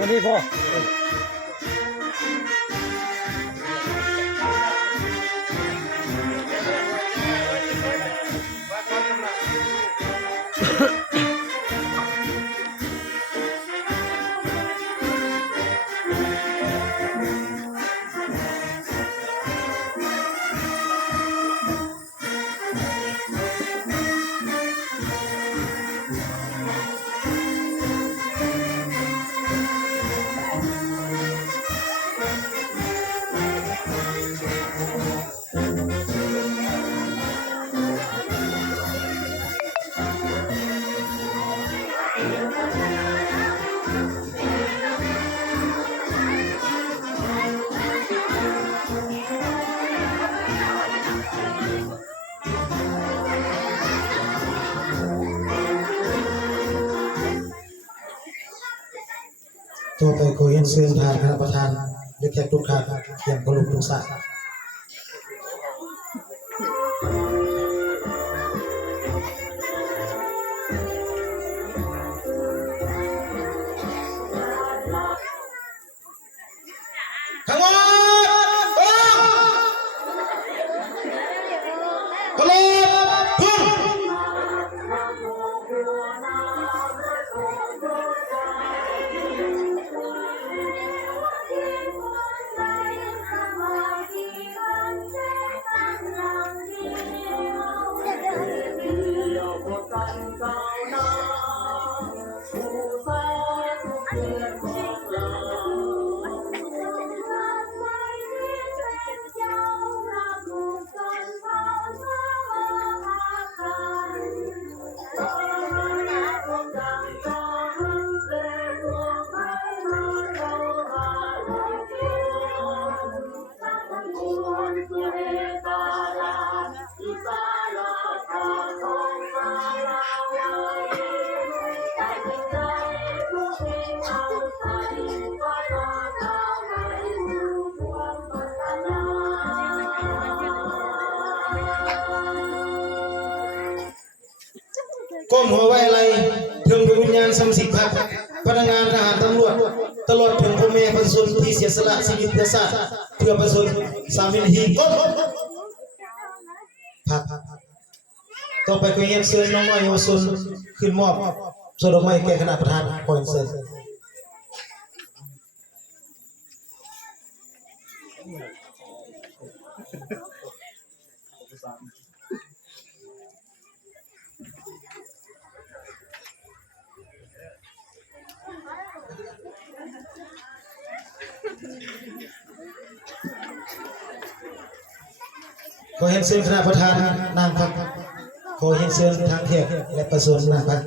วันนี้พ่อต่อไปขอเรียนเชิญทานคณะประธานและแขกทุกท่านเตรียมเคารพธงชาติทั้งหมดเคารพธงก้มหัวไว้อะไรถึงดวงวิญญาณสมศิษย์พักพนักงานทหารตำรวจตลอดถึงพ่อแม่ประชาชนที่เสียสละชีวิตเพื่อชาติเพื่อประชาชน3 นาทีก้มพักต่อไปขอเรียนเชิญน้องน้อยเยาวชนขึ้นมอบส่วนดอกไม้แก่คณะประธานขอเรียนเชิญขอเรียนเชิญคณะประธานนั่งพักขอเรียนเชิญทางแขกและประชาชนนั่งพัก